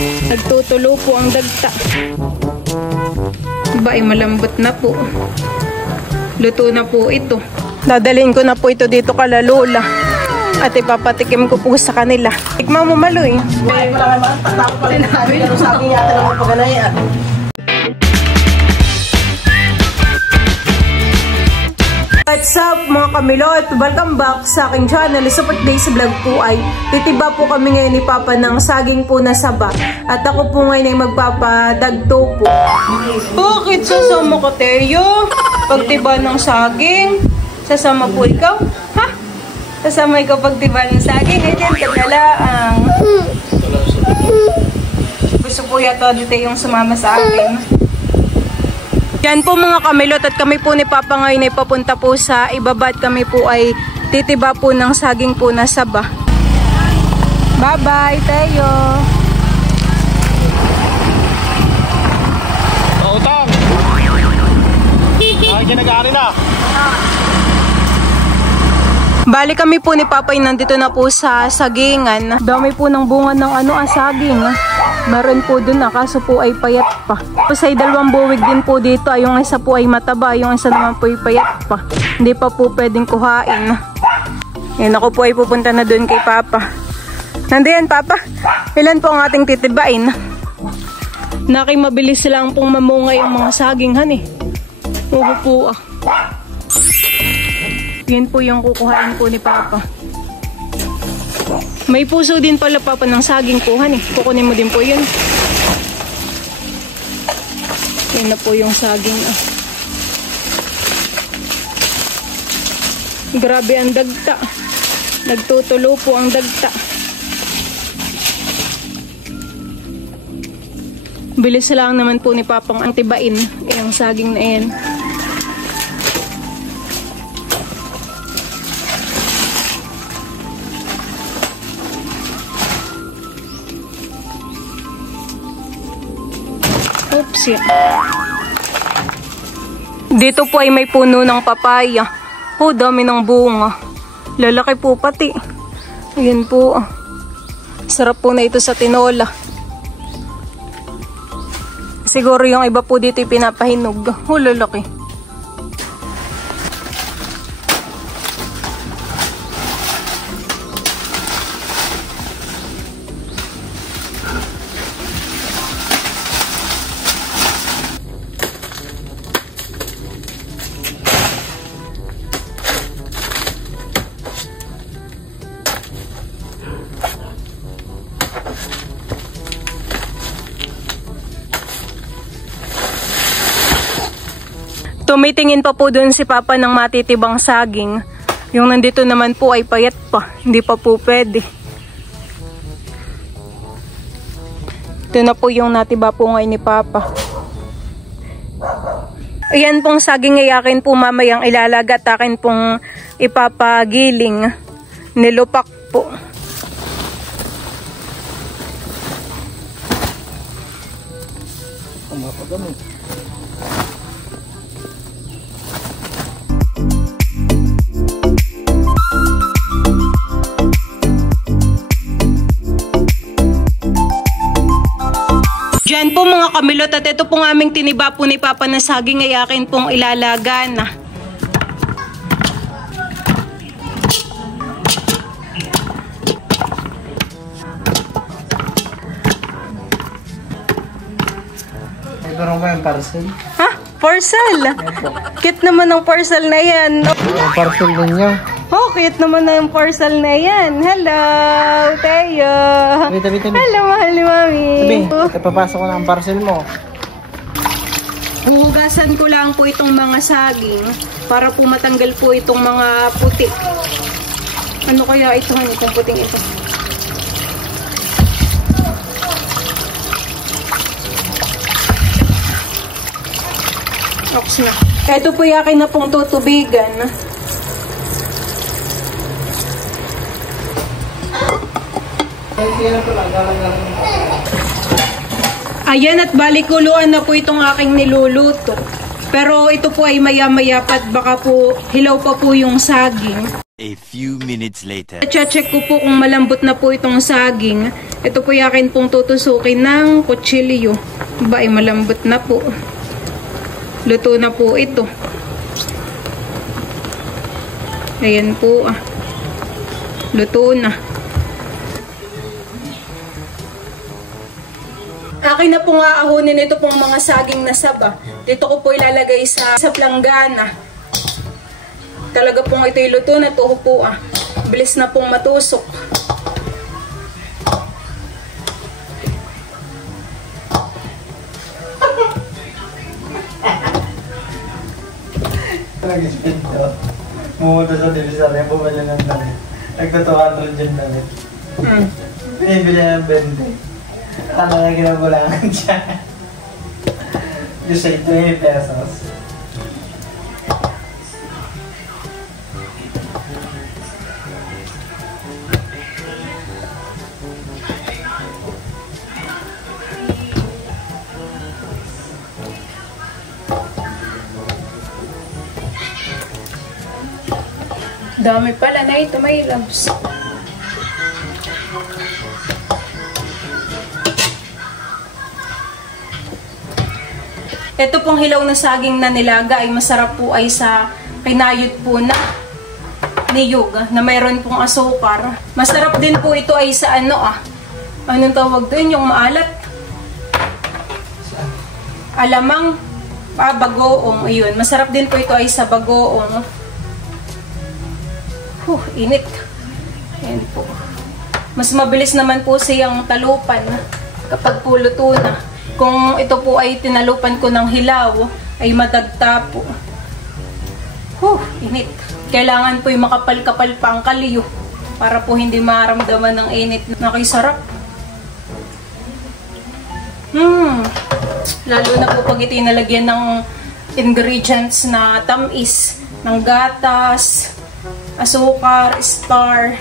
Nagtutulo po ang dagta. Ba ay malambot na po. Luto na po ito. Dadalhin ko na po ito dito kala Lola. At ipapatikim ko po sa kanila. Tikman mo Maloy. What's up mga kamilot? Welcome back sa aking channel. Sa today's vlog po ay titiba po kami ngayon ni Papa ng saging po na saba. At ako po ngayon ay magpapadagto po. Bakit sasama ka Teyo? Pagtiba ng saging? Sasama po ikaw? Ha? Sasama ikaw pagtiba ng saging? Ay dyan ka nalaang. Gusto po yata dito yung sumama sa akin. Yan po mga kamilot at kami po ni Papa ngayon ay papunta po sa ibaba at kami po ay titiba po ng saging po na saba. Bye bye Teyo. Utang. Ay ginagari na. Bali kami po ni Papa ay nandito na po sa sagingan. Dami po ng bunga ng saging. Meron po dun kaso po ay payat pa. Tapos ay dalawang buwig din po dito. Yung isa po ay mataba, yung isa naman po ay payat pa. Hindi pa po pwedeng kuhain. Yan ako po ay pupunta na dun kay Papa. Nandiyan Papa, ilan po ang ating titibain? Mabilis lang pong mamunga yung mga saging han eh. Uho po Yan po yung kukuhain po ni Papa. May puso din pala Papa ng saging po han eh. Kukunin mo din po yun. Yan na po yung saging Grabe ang dagta. Nagtutulo po ang dagta. Bilis lang naman po ni Papang ang tibain yung saging na yan. Oops. Dito po ay may puno ng papaya. Dami ng bunga. Lalaki po pati. Ayan po. Sarap po na ito sa tinola. Siguro yung iba po dito ay pinapahinog. Lalaki. Tumitingin pa po dun si Papa ng matitibang saging. Yung nandito naman po ay payat pa. Hindi pa po pwede. Ito na po yung natiba po ngayon ni Papa. Ayan pong saging ay akin po mamayang ilalaga at akin pong ipapagiling. Nilupak po. Diyan po mga kamilot at ito pong aming tiniba po ni Papa na saging ay akin pong ilalaga na. Ito rin ba yung parcel? Ha? Parcel? Cute naman ang parcel na yan. Yung parcel din niya. Cute naman na yung parcel na yan. Hello, Teyo. Tabi. Hello, mahal ni Mami. Tabi, papasok ko na ang parcel mo. Huhugasan ko lang po itong mga saging para po matanggal po itong mga puti. Ano kaya ito? Itong puting ito. Oks na. Ito po yakin na pong tutubigan. Ayan at balikuluan na po itong aking niluluto. Pero ito po ay maya-maya pa at baka po hilaw pa po yung saging. A few minutes later. Check ko po kung malambot na po itong saging. Ito po yakin pong tutusukin ng kutsilyo. Ba ay malambot na po. Luto na po ito. Ayan po ah. Luto na. Akin na pong aahunin ito pong mga saging na saba. Dito ko po ilalagay sa planggana. Talaga pong ito'y luto na to po ah. Bilis na pong matusok. Nag-spin to. Pumunta sa divisory, bumali ng damit. Nagta-200 yung damit. Binibili ng 20. Ano na ginabulangan siya? You say 20 pesos. Dami pala na ito, may loves. Ito pong hilaw na saging na nilaga ay masarap po ay sa pinayot po na niyog na mayroon pong asukar. Masarap din po ito ay sa ano ah. Anong tawag doon? Yung maalat? Alamang bagoong. Ayun. Masarap din po ito ay sa bagoong. Init. Ayan po. Mas mabilis naman po siyang talupan kapag po luto na. Kung ito po ay tinalupan ko ng hilaw, ay madagta po. Init. Kailangan po yung makapal-kapal pa ang kaliyo para po hindi maramdaman ng init. Nakisarap. Lalo na po pag ito nalagyan ng ingredients na tamis, ng gatas, asukar, star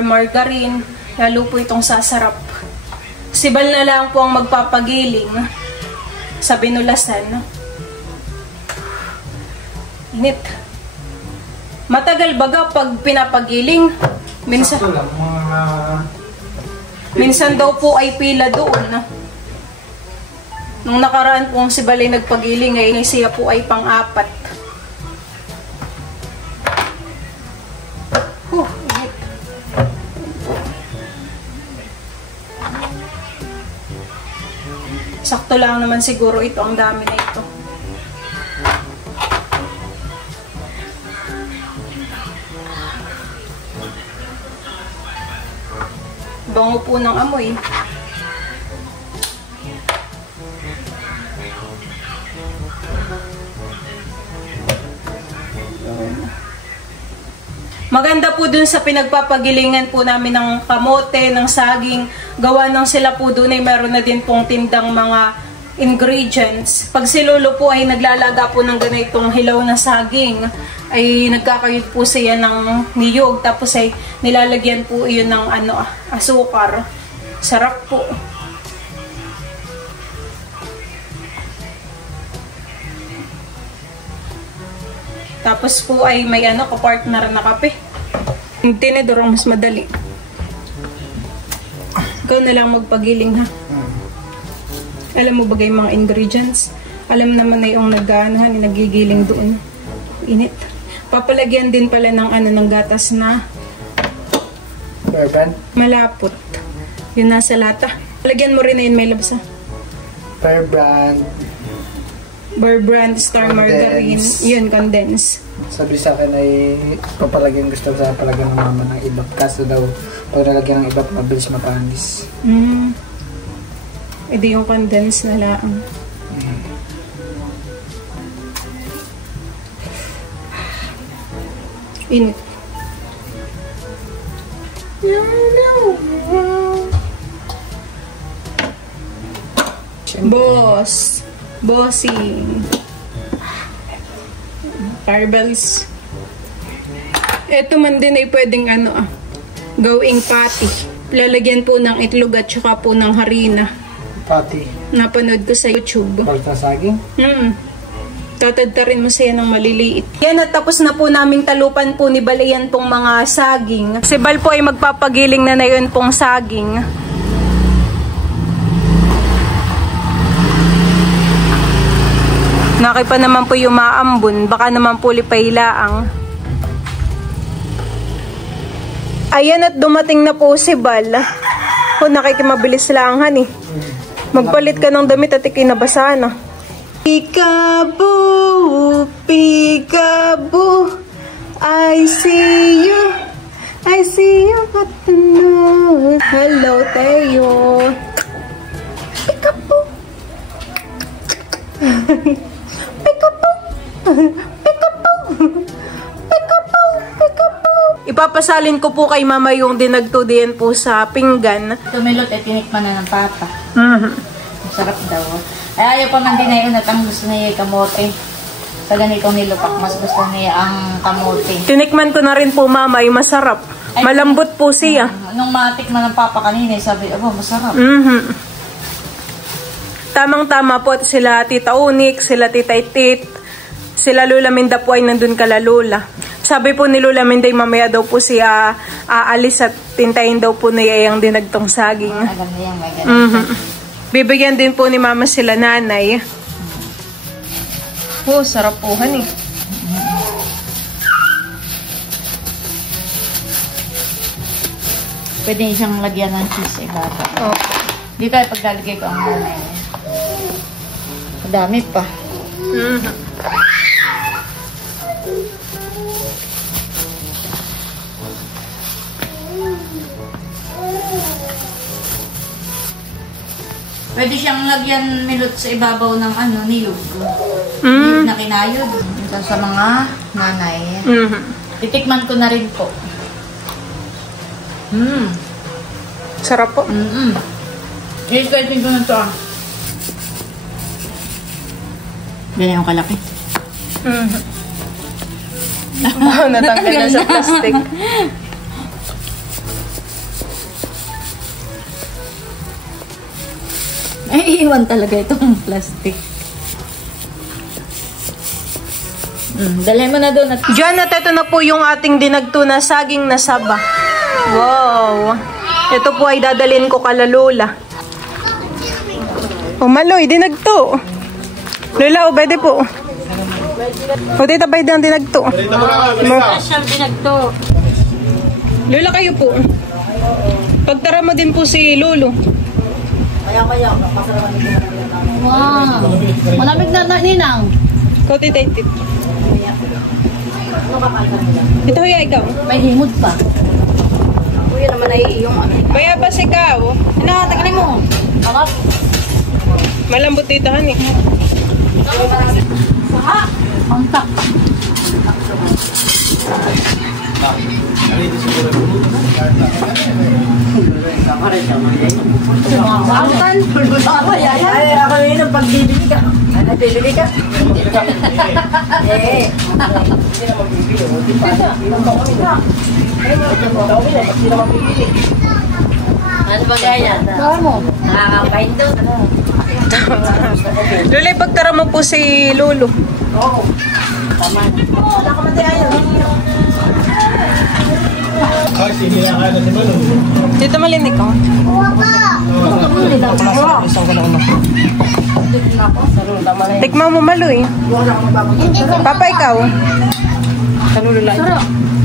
margarine, lalo po itong sasarap. Sibal na lang po ang magpapagiling sa binulasan. Init. Matagal baga pag pinapagiling. Minsan daw po ay pila doon. Nung nakaraan pong sibal ay nagpagiling, ngayon siya po ay pang-apat. Sakto lang naman siguro ito. Ang dami na ito. Bango po ng amoy. Maganda po dun sa pinagpapagilingan po namin ng kamote, ng saging. Gawa ng sila po dun ay meron na din pong tindang mga ingredients. Pag si Lolo po ay naglalaga po ng ganitong hilaw na saging, ay nagkakayod po siya ng niyog. Tapos ay nilalagyan po yun ng asukar. Sarap po. Tapos po ay may kapartner na kape. Yung tinidor ang mas madali. Ikaw na lang magpagiling ha. Alam mo ba yung mga ingredients? Alam naman na yung nagigiling doon. Init. Papalagyan din pala ng ng gatas na Bear malapot. Yun nasa lata. Lagyan mo rin na yun, may labsa. Bear Brand Star Margarine. Yun, condense. Sabi sa akin ay papalagyan, gusto sa palagyan ng mama ng iba. Kaso daw, pag nalagyan ng iba, mabilis mapanis. Edi yung condense na lang. Init. Bossing. Barbells. Ito man din ay pwedeng gawing patty. Lalagyan po ng itlog at saka po ng harina. Patty. Napanood ko sa YouTube. Palta saging? Tatadtarin mo siya ng maliliit. Yan, at tapos na po naming talupan po ni Balayan pong mga saging. Si Bal po ay magpapagiling na yun pong saging. Naki pa naman po yung maambun. Baka naman po lipaylaang. Ayan, at dumating na po si Bal. O, nakikimabilis lang, hani. Magpalit ka ng damit at ikinabasa na. Peekaboo, peekaboo, I see you at the nose. Hello, Teo. Peekaboo. Peekaboo. Peekaboo. Peekaboo. Peekaboo. Ipapasalin ko po kay Mama yung dinagto din po sa pinggan. Tumilot at tinikman na ng papa. Masarap daw. Ay, ayaw pa man din na yun at ang gusto niya yung kamote. Sa ganitong nilupak, mas gusto niya ang kamote. Tinikman ko na rin po, Mama, yung masarap. Malambot po siya. Nung matikman ng papa kanina, sabi, abo, masarap. Tamang-tama po at sila Tita Unik, sila Tita Itit, sila Lola Minda po ay nandun kala Lola. Sabi po ni Lola Minda, mamaya daw po siya aalis at tintayin daw po na yung dinagtong saging. Alam niya, may ganun. Bibigyan din po ni Mama sila nanay. Oh, sarap po, honey. Pwede siyang lagyan ng cheese ibabaw. Oh. Dito ay paglalagay ko ang nanay. Madami pa. Pwede siyang lagyan milot sa ibabaw ng niyog. Niyog na kinayod. Ito sa mga nanay. Titikman ko na rin po. Sarap po. I-squirting ko na ito Ganyan yung kalaki. Natanggal na sa plastic. Ay, iwan talaga itong plastic. Dalhin mo na doon. Diyan, at ito na po yung ating dinagto na saging na saba. Wow! Ito po ay dadalhin ko kala Lola. O, Maloy, dinagto. Lola, o, pwede po. O, tita, pwede ang dinagto. Special dinagto. Lola, kayo po. Pagtara mo din po si Lolo. Wow! Malamig na ninang. Ikaw, tita, itit. Ito, huya, ikaw. May himod pa. Kuya naman ay iyong Kaya pa si ikaw. Tagalin mo. Harap. Malambot dito, honey. Kontak. Sumakan. Ay, ako yun ang pagbibili ka. Ano, bibili ka? Eh. Ano ba kaya? Bawa mo. Nakakapain doon. Lola, pagtara mo po si Lolo. Oo. Tama. Wala ka matiayo. Ay, sige na kaya si Manu. Dito malinig ko. Tikman mo, Maloy. Papa, ikaw.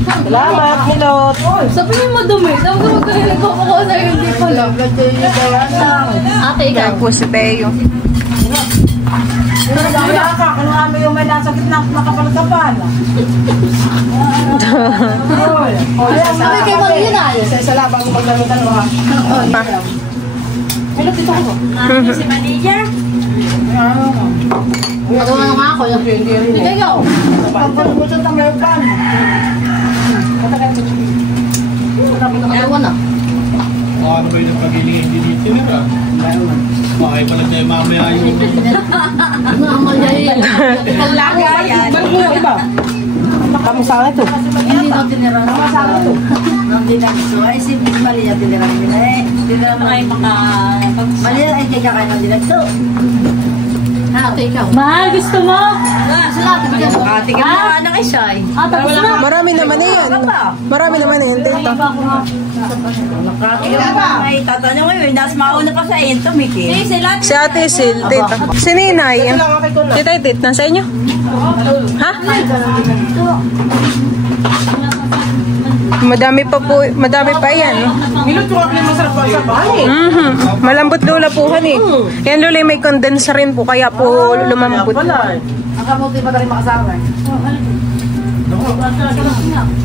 Salamat, Milot. Sabi mo madumi. Sabi ko magkakalit ko ako sa hindi pala. Ate, ikaw. Yan po si Teo. Kung ano yung may nasa gitna nakapalagkapan. Sabi kayo mag yun ayos. Sa labang magdamitan mo ha. Hello, dito ako. Si Manija? Nagawa nga ako. Hindi kayo. Pagpalubusan ng may plan. Nagawa na. Ano ba yung pag-iling hindi dito nila? Bakay pala tayo mamaya yung... Mamaya yun. Paglaga yan. Ba't iba? Kami sana ito. Hindi na tinira. Kami sana ito. Hindi na gusto. Ay, si Malia tinira nila. Tinira mo ay mga... Malia ay kaya kayo nila ito. Mahal, gusto mo? Tingnan mo nga ng isa eh. Marami naman na yan. Marami naman na yan, tita. Ay, tatanong ngayon, nasa mauna pa sa iyo, Miki. Si Ate Sil, tita. Si Ninay. Tita, nasa inyo? Ha? Madami pa yan. Nilot ko ako masarap pa sa bahay. Malambot lula po eh. Yan lula may condenser rin po, kaya po lumambot. Ang kamuti pa rin makasama.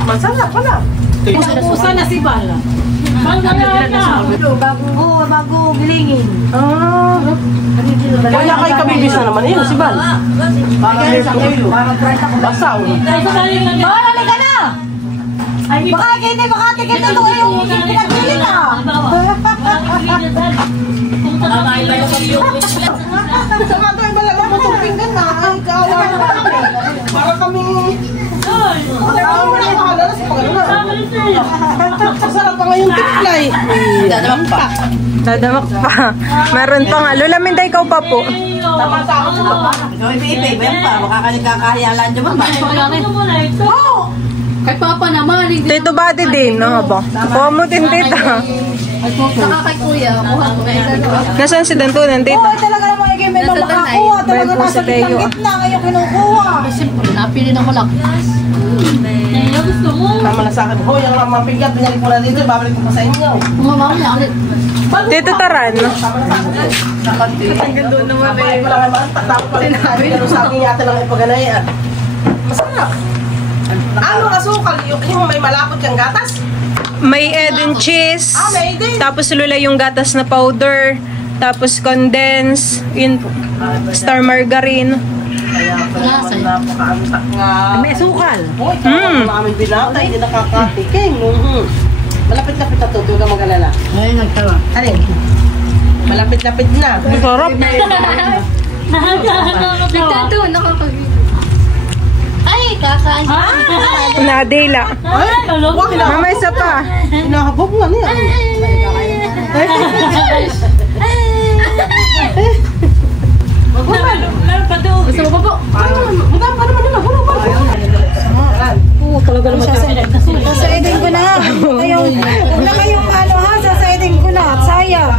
Masarap pala. Pusa na si Bala. Bago gilingin. Kaya kay kabibis na naman yun, si Bal. Basaw. Bawalali ka na! Baka tikit na ito yung pinagpilit ah! Saka tayo balaga mo itong pinggan na. Ay, kaawa na kami. Para kami... Kaawa na mahala na sa pagano. Masarap pa ngayong tiklay. Dadamak pa. Dadamak pa. Meron pa nga. Lola Minda, ikaw pa po. Tama sa ako sa baba. Ikaw ibe-ibe, pa. Makakalikakahiya lang dyan ba? Oo! Kay Papa naman. Tito Bati din, no? Ba? Kuha mo din, tita. Saka kay Kuya, kuha ko na isa. Nasaan si Dantunan, tita? Oo, talaga naman yung may makakuha. Talaga Bayan po nasa si Teo. gitna ngayon kinukuha. Siyempre, napili na ko lang. Gusto mo? Tama na sa akin. Hoy, ang mga pinggan, pinalik ko na dito. Babalik ko pa sa inyo. Mama na ulit. Tito Taran, no? Hanggang doon naman eh. Wala ka naman. Tapos pa rin namin. Ano sa akin yata lang ipaganayan. Masarap. Ano asukal? Yung may malapot kang gatas? May Eden cheese. May din. Tapos lula yung gatas na powder. Tapos condense. Yun po. Star margarine. Kaya pala napakaantak nga. May sukal. Hoy, kaya namin binata. Hindi nakakatiking. Malapit-lapit na to. Doon ka mag-alala. Ay, nagtawa. Alin? Malapit-lapit na. Sarap. Nagtato, nakakagigil. Ay, kakain. Nadila. Mama, isa pa. Hinahabog nga niya. Gusto mo po? Paano naman nila? Talaga naman Sasaidin ko na. Huwag na kayong ano ha, sasaidin ko na. Sayang.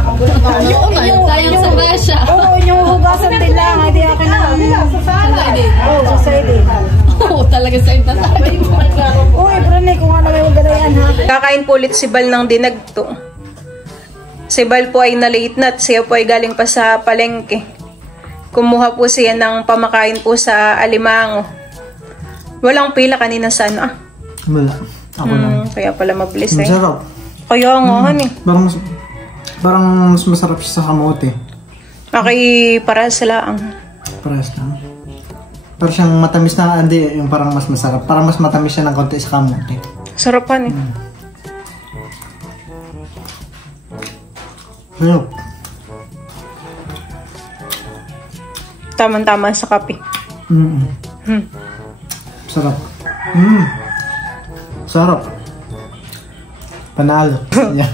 sayang sa grasya. Oo, yung hugasan din lang. Hindi ako na. Oo, sasaidin. Oo, talaga sa ito. Uy, Brunei, kung ano may magalayan ha. Kakain po ulit si Bal ng dinagto. Si Bal po ay na-late na at siya po ay galing pa sa palengke. Kumuha po siya ng pamakain po sa Alimango. Walang pila kanina sa ano ah. Wala. Ako lang. Kaya pala mabilis eh. Masarap. Kaya nga eh. Parang mas masarap siya sa kamote. Okay, para sila ang... Parehas lang. Pero siyang matamis na, hindi, yung parang mas masarap. Parang mas matamis siya ng konti sa kamote. Sarapan eh. Sarap. Tama-tama sa kape. Sarap. Sarap. Panalo. Yeah.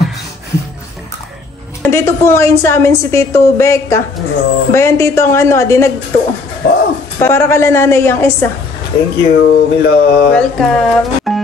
Nandito po ngayon sa amin si Tito Becca. Bayan Tito ang ano, dinagto. Oh, Para kala nanay ang isa. thank you, Milo. Welcome.